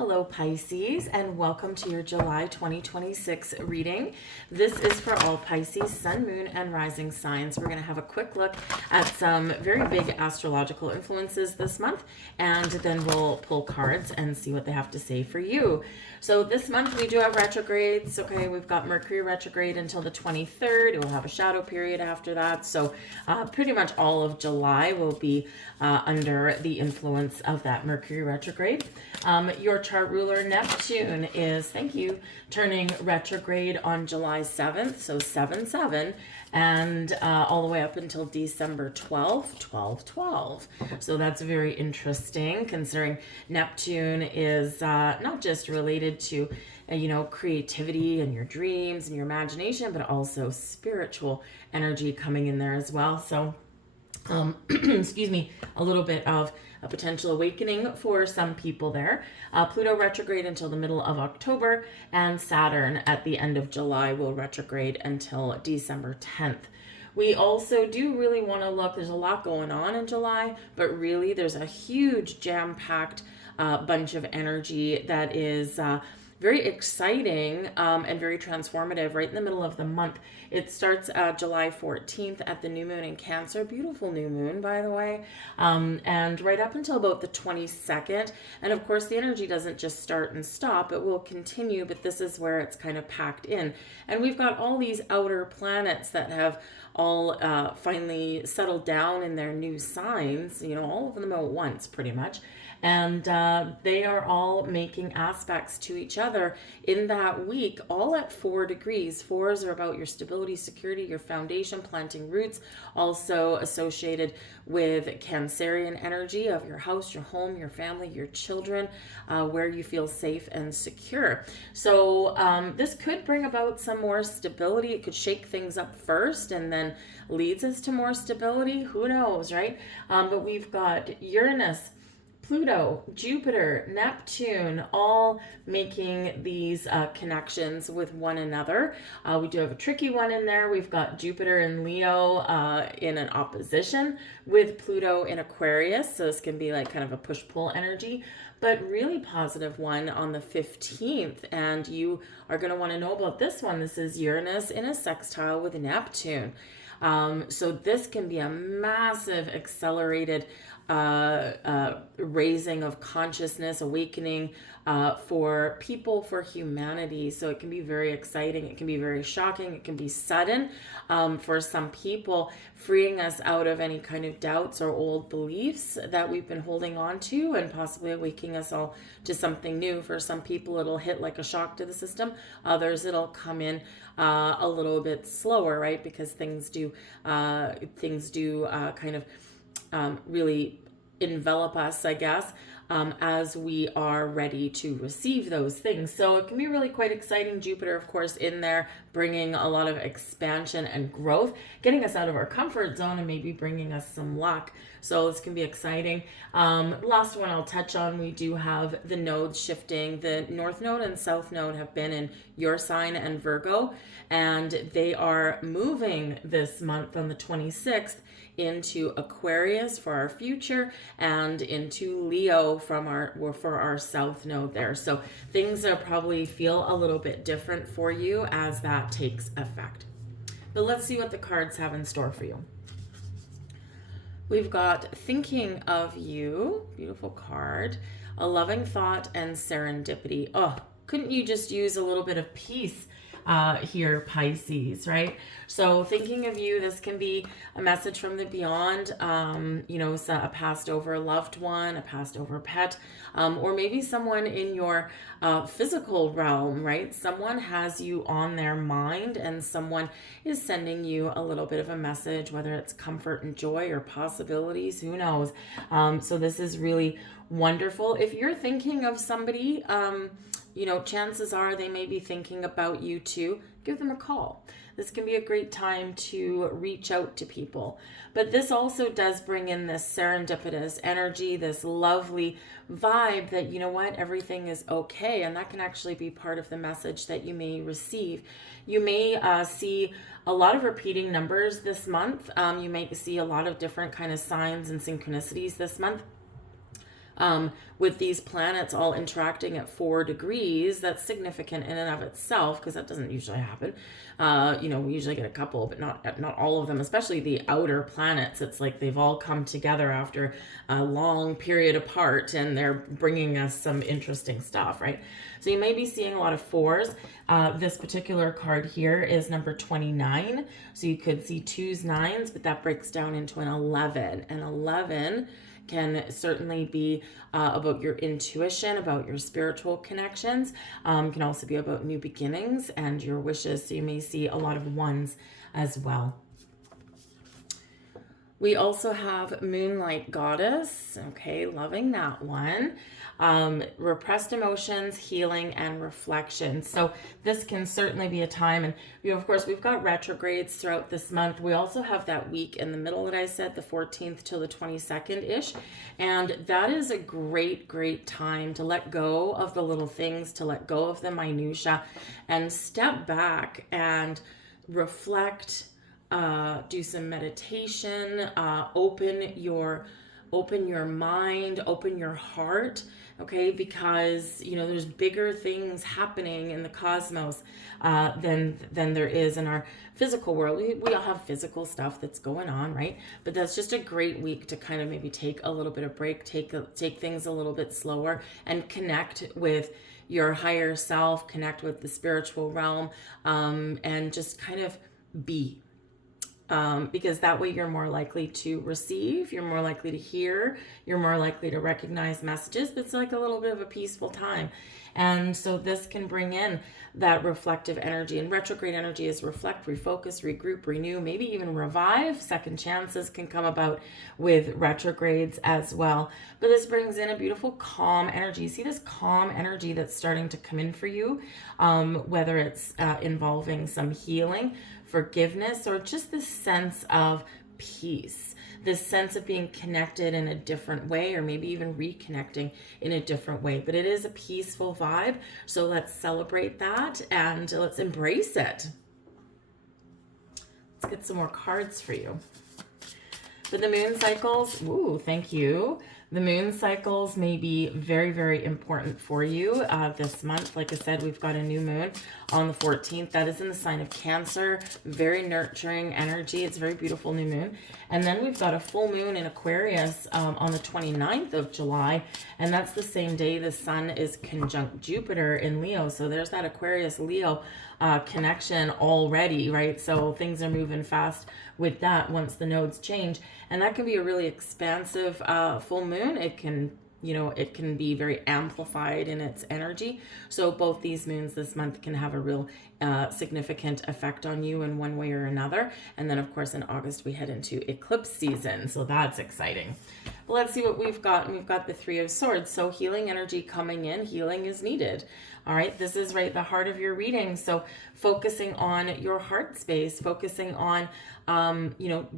Hello Pisces, and welcome to your July 2026 reading. This is for all Pisces, Sun, Moon, and Rising signs. We're going to have a quick look at some very big astrological influences this month, and then we'll pull cards and see what they have to say for you. So this month we do have retrogrades. Okay, we've got Mercury retrograde until the 23rd. We'll have a shadow period after that. So pretty much all of July will be under the influence of that Mercury retrograde. Your chart ruler Neptune is, thank you, turning retrograde on July 7th, so 7/7, and all the way up until December 12th, 12/12. So that's very interesting, considering Neptune is not just related to creativity and your dreams and your imagination, but also spiritual energy coming in there as well. So excuse me, a little bit of a potential awakening for some people there. Pluto retrograde until the middle of October, and Saturn at the end of July will retrograde until December 10th. We also do really want to look, there's a lot going on in July, but really there's a huge jam-packed bunch of energy that is very exciting and very transformative right in the middle of the month. It starts July 14th at the new moon in Cancer. Beautiful new moon, by the way. And right up until about the 22nd. And of course, the energy doesn't just start and stop. It will continue, but this is where it's kind of packed in. And we've got all these outer planets that have all finally settled down in their new signs, all of them at once pretty much. And they are all making aspects to each other in that week, all at 4 degrees. 4s are about your stability, security, your foundation, planting roots, also associated with Cancerian energy of your house, your home, your family, your children, where you feel safe and secure. So this could bring about some more stability. It could shake things up first and then leads us to more stability. Who knows, right? But we've got Uranus, Pluto, Jupiter, Neptune, all making these connections with one another. We do have a tricky one in there. We've got Jupiter in Leo in an opposition with Pluto in Aquarius. So this can be like kind of a push-pull energy, but really positive one on the 15th. And you are going to want to know about this one. This is Uranus in a sextile with Neptune. So this can be a massive accelerated raising of consciousness, awakening for people, for humanity. So it can be very exciting. It can be very shocking. It can be sudden for some people, freeing us out of any kind of doubts or old beliefs that we've been holding on to, and possibly awaking us all to something new. For some people, it'll hit like a shock to the system. Others, it'll come in a little bit slower, right? Because things do kind of really envelop us, I guess, as we are ready to receive those things. So it can be really quite exciting. Jupiter, of course, in there, bringing a lot of expansion and growth, getting us out of our comfort zone and maybe bringing us some luck. So this can be exciting. Last one I'll touch on, we do have the nodes shifting. The North Node and South Node have been in your sign and Virgo, and they are moving this month on the 26th into Aquarius for our future and into Leo for our South Node there. So things are probably feel a little bit different for you as that takes effect. But let's see what the cards have in store for you. We've got thinking of you, beautiful card, a loving thought, and serendipity. Oh, couldn't you just use a little bit of peace here, Pisces, right? So thinking of you, this can be a message from the beyond, a passed over loved one, a passed over pet, or maybe someone in your physical realm, right? Someone has you on their mind, and someone is sending you a little bit of a message, whether it's comfort and joy or possibilities, who knows? So this is really wonderful. If you're thinking of somebody, chances are they may be thinking about you too. Give them a call. This can be a great time to reach out to people. But this also does bring in this serendipitous energy, this lovely vibe that, everything is okay. And that can actually be part of the message that you may receive. You may see a lot of repeating numbers this month. You may see a lot of different kind of signs and synchronicities this month. With these planets all interacting at 4 degrees, that's significant in and of itself, because that doesn't usually happen. We usually get a couple, but not all of them, especially the outer planets. It's like they've all come together after a long period apart, and they're bringing us some interesting stuff, right? So you may be seeing a lot of 4s. This particular card here is number 29. So you could see 2s, 9s, but that breaks down into an 11. And 11 can certainly be about your intuition, about your spiritual connections. Can also be about new beginnings and your wishes. So you may see a lot of 1s as well. We also have Moonlight Goddess. Okay, loving that one. Repressed emotions, healing, and reflection. So this can certainly be a time. And, of course, we've got retrogrades throughout this month. We also have that week in the middle that I said, the 14th till the 22nd-ish. And that is a great, great time to let go of the little things, to let go of the minutia, and step back and reflect, do some meditation, open your mind, open your heart, okay? Because, there's bigger things happening in the cosmos than there is in our physical world. We all have physical stuff that's going on, right? But that's just a great week to kind of maybe take a little bit of break, take things a little bit slower, and connect with your higher self, connect with the spiritual realm, and just kind of be. Because that way you're more likely to receive, you're more likely to hear, you're more likely to recognize messages. It's like a little bit of a peaceful time. And so this can bring in that reflective energy. And retrograde energy is reflect, refocus, regroup, renew, maybe even revive. Second chances can come about with retrogrades as well. But this brings in a beautiful calm energy. See this calm energy that's starting to come in for you, whether it's involving some healing, forgiveness, or just this sense of peace, this sense of being connected in a different way, or maybe even reconnecting in a different way. But it is a peaceful vibe, so let's celebrate that and let's embrace it. Let's get some more cards for you. For the moon cycles, ooh, thank you. The moon cycles may be very, very important for you this month. Like I said, we've got a new moon on the 14th. That is in the sign of Cancer. Very nurturing energy. It's a very beautiful new moon. And then we've got a full moon in Aquarius on the 29th of July. And that's the same day the sun is conjunct Jupiter in Leo. So there's that Aquarius-Leo connection already, right? So things are moving fast with that once the nodes change. And that can be a really expansive full moon. It can be very amplified in its energy. So both these moons this month can have a real significant effect on you in one way or another. And then, of course, in August, we head into eclipse season. So that's exciting. Well, let's see what we've got. And we've got the Three of Swords. So healing energy coming in. Healing is needed. All right, this is right the heart of your reading. So focusing on your heart space, focusing on,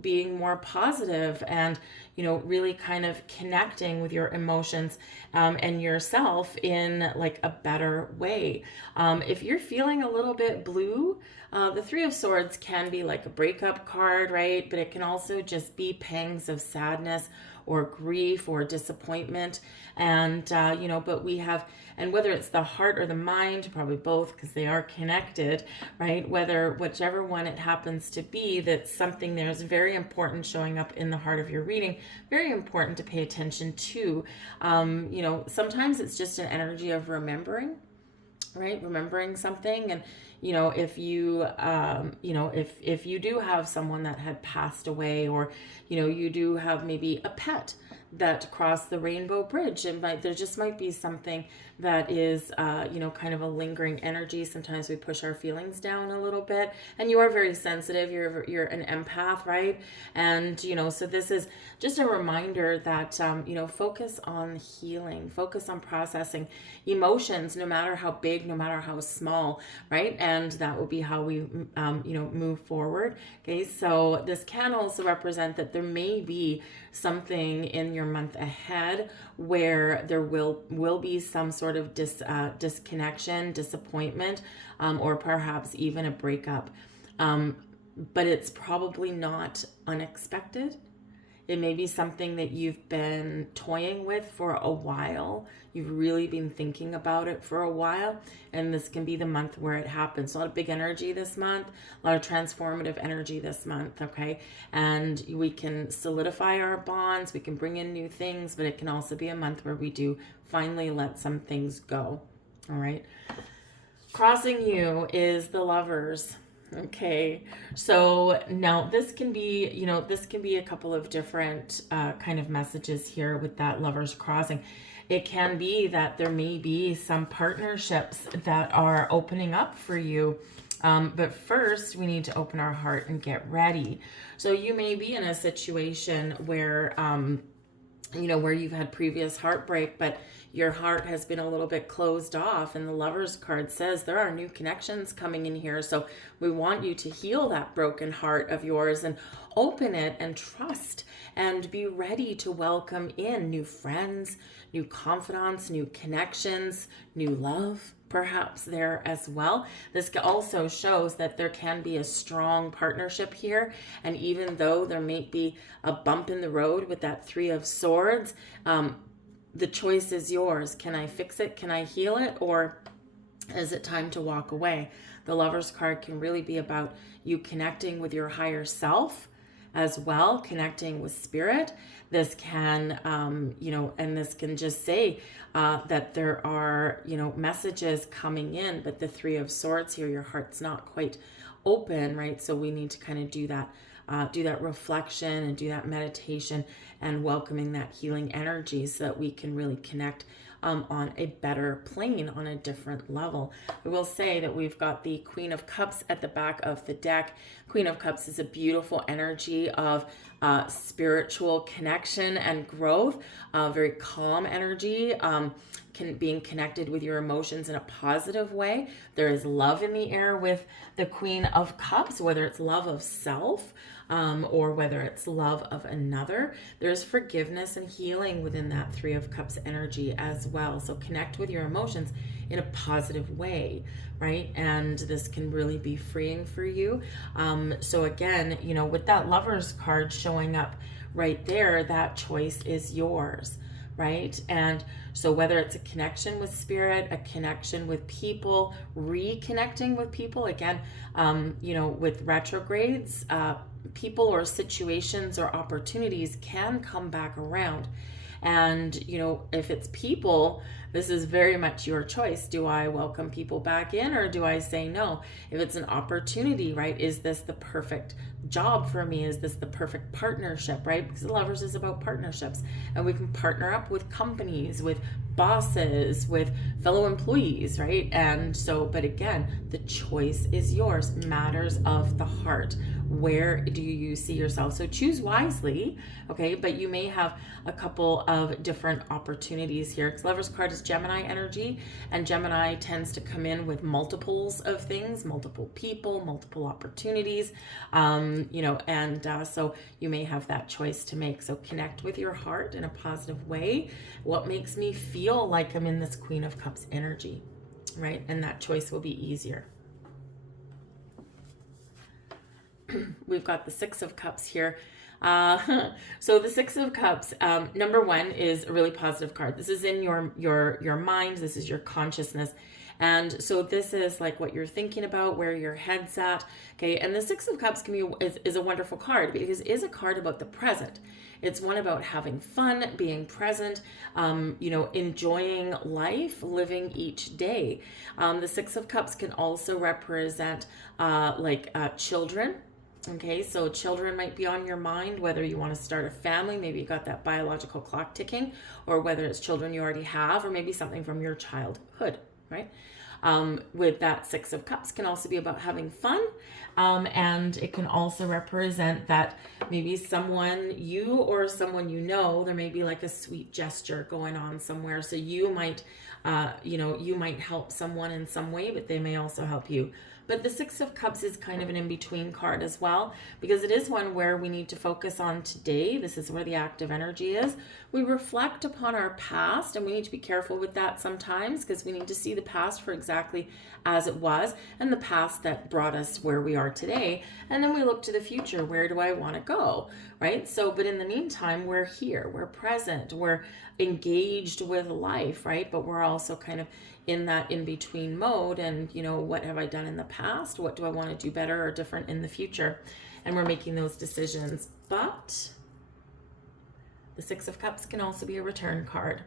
being more positive and, really kind of connecting with your emotions and yourself in like a better way. If you're feeling a little bit blue, the Three of Swords can be like a breakup card, right? But it can also just be pangs of sadness or grief or disappointment. And, but we have, and whether it's the heart or the mind, probably both because they are connected, right? Whichever one it happens to be, that something there is very important showing up in the heart of your reading, very important to pay attention to. Sometimes it's just an energy of remembering, right? Remembering something. And, if you, if you do have someone that had passed away, or, you do have maybe a pet that crossed the rainbow bridge, there just might be something that is, kind of a lingering energy. Sometimes we push our feelings down a little bit, and you are very sensitive. You're an empath, right? And, so this is just a reminder that, focus on healing, focus on processing emotions, no matter how big, no matter how small, right? And that will be how we, move forward. Okay. So this can also represent that there may be something in your month ahead where there will be some sort of disconnection, disappointment, or perhaps even a breakup. But it's probably not unexpected. It may be something that you've been toying with for a while. You've really been thinking about it for a while, and this can be the month where it happens. A lot of big energy this month, a lot of transformative energy this month, okay? And we can solidify our bonds, we can bring in new things, but it can also be a month where we do finally let some things go, all right? Crossing you is the Lovers. Okay, so now this can be, this can be a couple of different kind of messages here with that Lovers crossing. It can be that there may be some partnerships that are opening up for you. But first, we need to open our heart and get ready. So you may be in a situation where, where you've had previous heartbreak, but your heart has been a little bit closed off, and the Lovers card says there are new connections coming in here. So we want you to heal that broken heart of yours and open it and trust and be ready to welcome in new friends, new confidants, new connections, new love perhaps there as well. This also shows that there can be a strong partnership here, and even though there may be a bump in the road with that Three of Swords, the choice is yours. Can I fix it? Can I heal it? Or is it time to walk away? The Lovers card can really be about you connecting with your higher self as well, connecting with spirit. This can, and this can just say that there are, messages coming in, but the Three of Swords here, your heart's not quite open, right? So we need to kind of do that reflection and do that meditation and welcoming that healing energy so that we can really connect on a better plane, on a different level. I will say that we've got the Queen of Cups at the back of the deck. Queen of Cups is a beautiful energy of spiritual connection and growth, very calm energy, being connected with your emotions in a positive way. There is love in the air with the Queen of Cups, whether it's love of self or whether it's love of another. There's forgiveness and healing within that Three of Cups energy as well. So connect with your emotions in a positive way, right? And this can really be freeing for you. So again, with that Lovers card showing up right there, that choice is yours, right? And so whether it's a connection with spirit, a connection with people, reconnecting with people, again, with retrogrades, people or situations or opportunities can come back around. And, if it's people, this is very much your choice. Do I welcome people back in, or do I say no? If it's an opportunity, right? Is this the perfect job for me? Is this the perfect partnership, right? Because Lovers is about partnerships, and we can partner up with companies, with bosses, with fellow employees, right? And so, but again, the choice is yours. Matters of the heart. Where do you see yourself? So choose wisely, okay? But you may have a couple of different opportunities here. Because Lovers card is Gemini energy, and Gemini tends to come in with multiples of things, multiple people, multiple opportunities, so you may have that choice to make. So connect with your heart in a positive way. What makes me feel like I'm in this Queen of Cups energy, right? And that choice will be easier. We've got the Six of Cups here. So the Six of Cups, number one, is a really positive card. This is in your mind. This is your consciousness. And so this is like what you're thinking about, where your head's at. Okay. And the Six of Cups is a wonderful card because it is a card about the present. It's one about having fun, being present, enjoying life, living each day. The Six of Cups can also represent children. Okay, so children might be on your mind, whether you want to start a family, maybe you got that biological clock ticking, or whether it's children you already have, or maybe something from your childhood, right? With that Six of Cups can also be about having fun, and it can also represent that maybe someone there may be like a sweet gesture going on somewhere. So you might help someone in some way, but they may also help you. But the Six of Cups is kind of an in-between card as well, because it is one where we need to focus on today. This is where the active energy is. We reflect upon our past, and we need to be careful with that sometimes, because we need to see the past for exactly as it was, and the past that brought us where we are today. And then we look to the future. Where do I want to go? Right? So, but in the meantime, we're here, we're present, we're engaged with life, right? But we're also kind of in that in-between mode. And, you know, what have I done in the past? What do I want to do better or different in the future? And we're making those decisions. But the Six of Cups can also be a return card.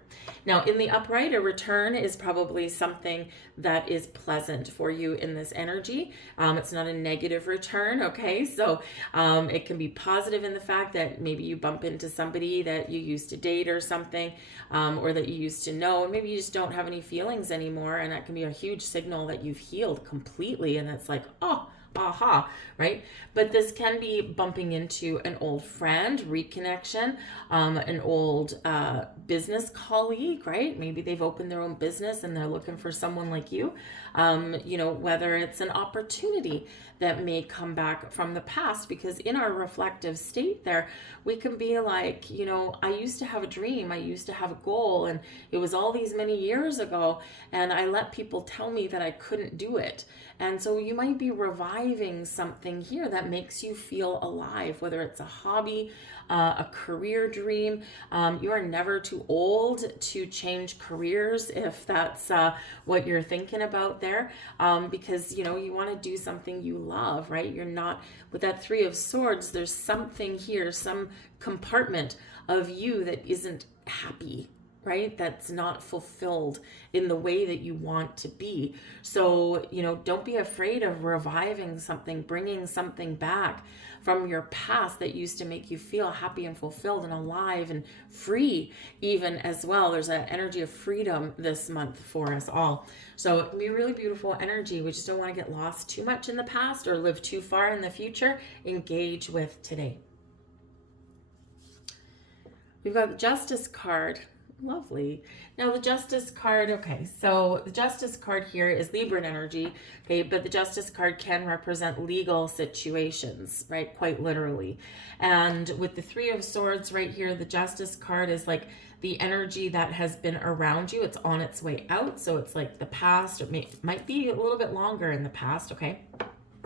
Now, in the upright, a return is probably something that is pleasant for you in this energy. It's not a negative return, okay? So it can be positive in the fact that maybe you bump into somebody that you used to date or something, or that you used to know, and maybe you just don't have any feelings anymore, and that can be a huge signal that you've healed completely, and it's like, oh, aha, right? But this can be bumping into an old friend, reconnection, an old business colleague, right? Maybe they've opened their own business and they're looking for someone like you. You know, whether it's an opportunity that may come back from the past, because in our reflective state there, we can be like, you know, I used to have a dream, I used to have a goal, and it was all these many years ago, and I let people tell me that I couldn't do it. And so you might be reviving something here that makes you feel alive, whether it's a hobby, a career dream. You are never too old to change careers if that's what you're thinking about there, because, you know, you want to do something you love, right? You're not, with that Three of Swords, there's something here, some compartment of you that isn't happy, right? That's not fulfilled in the way that you want to be. So, you know, don't be afraid of reviving something, bringing something back from your past that used to make you feel happy and fulfilled and alive and free even as well. There's an energy of freedom this month for us all. So it can be really beautiful energy. We just don't want to get lost too much in the past or live too far in the future. Engage with today. We've got the Justice card. Lovely. Now the Justice card, okay, so the Justice card here is Libran energy, okay, but the Justice card can represent legal situations, right, quite literally. And with the Three of Swords right here, the Justice card is like the energy that has been around you. It's on its way out, so it's like the past. It might be a little bit longer in the past, okay,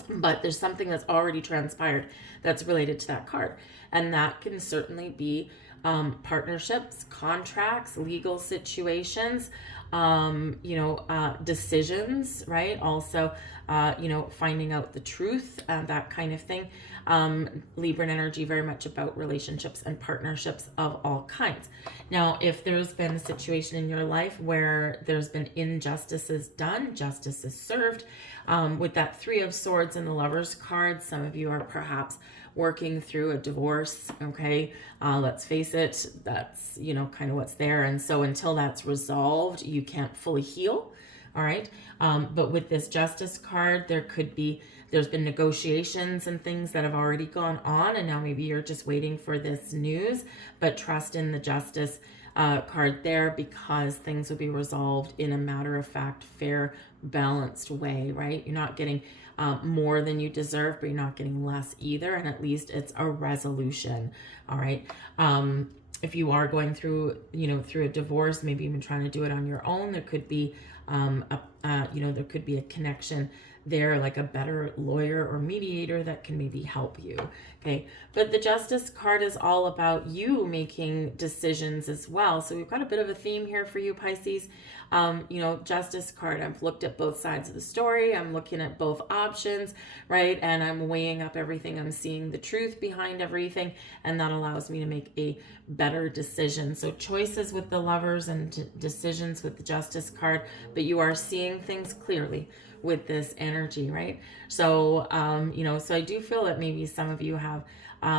but there's something that's already transpired that's related to that card, and that can certainly be partnerships, contracts, legal situations, decisions, right? Also, finding out the truth, that kind of thing. Libran energy, very much about relationships and partnerships of all kinds. Now, if there's been a situation in your life where there's been injustices done, justice is served, with that Three of Swords and the Lovers card, some of you are perhaps working through a divorce, okay? Let's face it, that's, kind of what's there. And so until that's resolved, you can't fully heal, all right? But with this Justice card, there's been negotiations and things that have already gone on, and now maybe you're just waiting for this news, but trust in the Justice card there, because things will be resolved in a matter-of-fact, fair, balanced way, right? You're not getting more than you deserve, but you're not getting less either, and at least it's a resolution, all right? If you are going through, through a divorce, maybe even trying to do it on your own, there could be, there could be a connection there, like a better lawyer or mediator that can maybe help you, okay? But the Justice card is all about you making decisions as well. So we've got a bit of a theme here for you, Pisces. Justice card, I've looked at both sides of the story. I'm looking at both options, right? And I'm weighing up everything. I'm seeing the truth behind everything, and that allows me to make a better decision. So choices with the Lovers and decisions with the Justice card, but you are seeing things clearly with this energy, right? So, so I do feel that maybe some of you have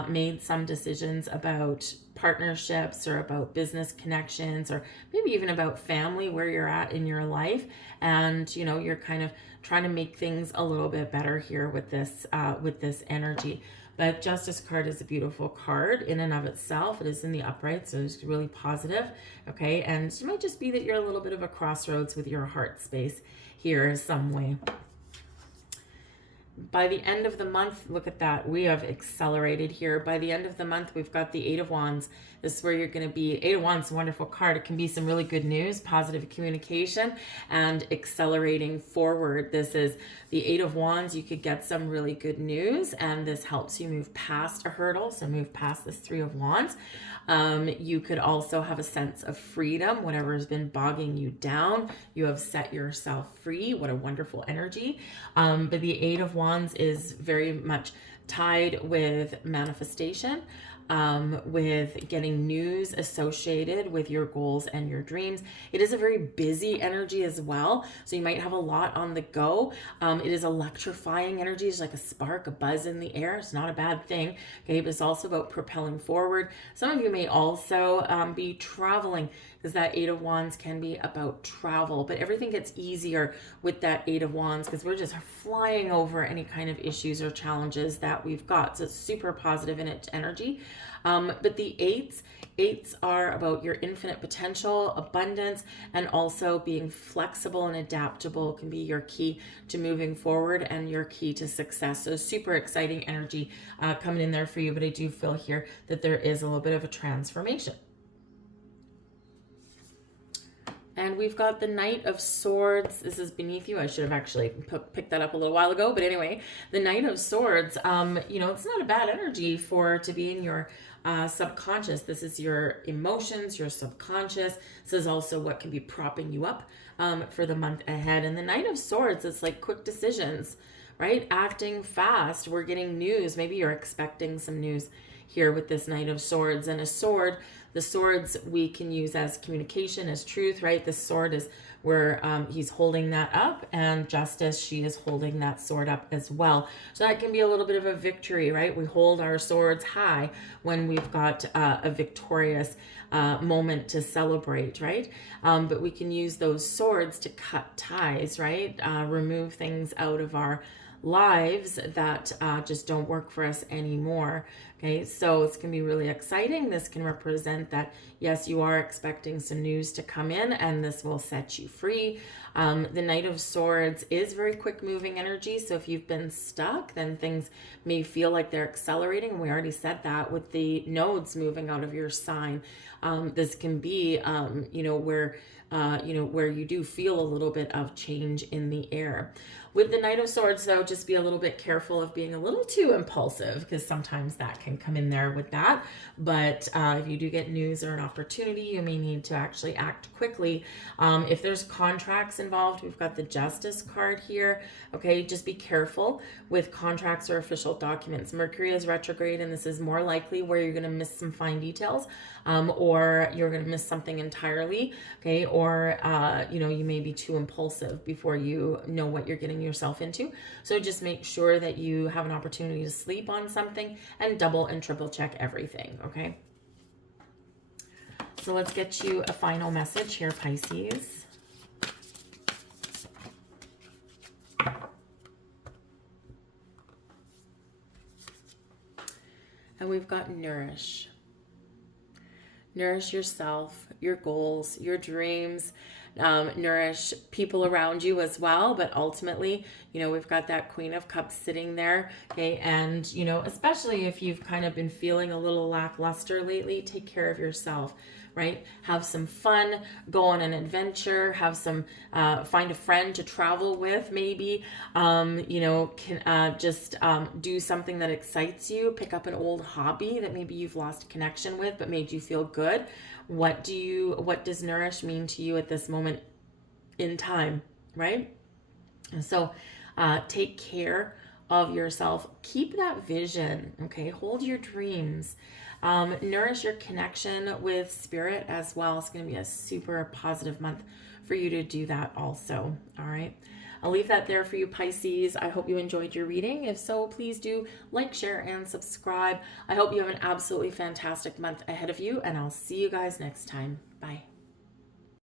made some decisions about partnerships or about business connections, or maybe even about family, where you're at in your life, and you're kind of trying to make things a little bit better here with this energy. But Justice card is a beautiful card in and of itself. It is in the upright, so it's really positive, okay? And it might just be that you're a little bit of a crossroads with your heart space here some way. by the end of the month, look at that. We have accelerated here. By the end of the month, we've got the Eight of Wands. This is where you're going to be. Eight of Wands, a wonderful card. It can be some really good news, positive communication, and accelerating forward. This is the Eight of Wands. You could get some really good news, and this helps you move past a hurdle. So move past this Three of Wands. You could also have a sense of freedom. Whatever has been bogging you down, you have set yourself free. What a wonderful energy. But the Eight of Wands is very much tied with manifestation, with getting news associated with your goals and your dreams. It is a very busy energy as well, so you might have a lot on the go. It is electrifying energy. It's like a spark, a buzz in the air. It's not a bad thing, okay? But it's also about propelling forward. Some of you may also be traveling, because that Eight of Wands can be about travel, but everything gets easier with that Eight of Wands because we're just flying over any kind of issues or challenges that we've got. So it's super positive in its energy. But the eights are about your infinite potential, abundance, and also being flexible and adaptable can be your key to moving forward and your key to success. So super exciting energy coming in there for you, but I do feel here that there is a little bit of a transformation. And we've got the Knight of Swords. This is beneath you. I should have actually picked that up a little while ago. But anyway, the Knight of Swords, it's not a bad energy to be in your subconscious. This is your emotions, your subconscious. This is also what can be propping you up for the month ahead. And the Knight of Swords, it's like quick decisions, right? Acting fast. We're getting news. Maybe you're expecting some news here with this Knight of Swords. And a sword, the swords we can use as communication, as truth, right? The sword is where he's holding that up, and Justice, she is holding that sword up as well. So that can be a little bit of a victory, right? We hold our swords high when we've got a victorious moment to celebrate, right? But we can use those swords to cut ties, right? Remove things out of our lives that just don't work for us anymore. Okay, so it's going to be really exciting. This can represent that, yes, you are expecting some news to come in, and this will set you free. The Knight of Swords is very quick moving energy. So if you've been stuck, then things may feel like they're accelerating. We already said that with the nodes moving out of your sign. This can be, where you do feel a little bit of change in the air. With the Knight of Swords, though, just be a little bit careful of being a little too impulsive, because sometimes that can come in there with that. But if you do get news or an opportunity, you may need to actually act quickly. If there's contracts involved, we've got the Justice card here. Okay, just be careful with contracts or official documents. Mercury is retrograde, and this is more likely where you're going to miss some fine details, or you're going to miss something entirely. Okay, or you may be too impulsive before you know what you're getting yourself into. So just make sure that you have an opportunity to sleep on something and double and triple check everything, okay? So let's get you a final message here, Pisces. And we've got nourish. Nourish yourself, your goals, your dreams. Nourish people around you as well, but ultimately, we've got that Queen of Cups sitting there, okay? And, especially if you've kind of been feeling a little lackluster lately, take care of yourself, right? Have some fun, go on an adventure, have some, find a friend to travel with, maybe, do something that excites you, pick up an old hobby that maybe you've lost connection with, but made you feel good. What does nourish mean to you at this moment in time, right? And so take care of yourself. Keep that vision, okay? Hold your dreams. Nourish your connection with spirit as well. It's going to be a super positive month for you to do that also, all right? I'll leave that there for you, Pisces. I hope you enjoyed your reading. If so, please do like, share, and subscribe. I hope you have an absolutely fantastic month ahead of you, and I'll see you guys next time. Bye.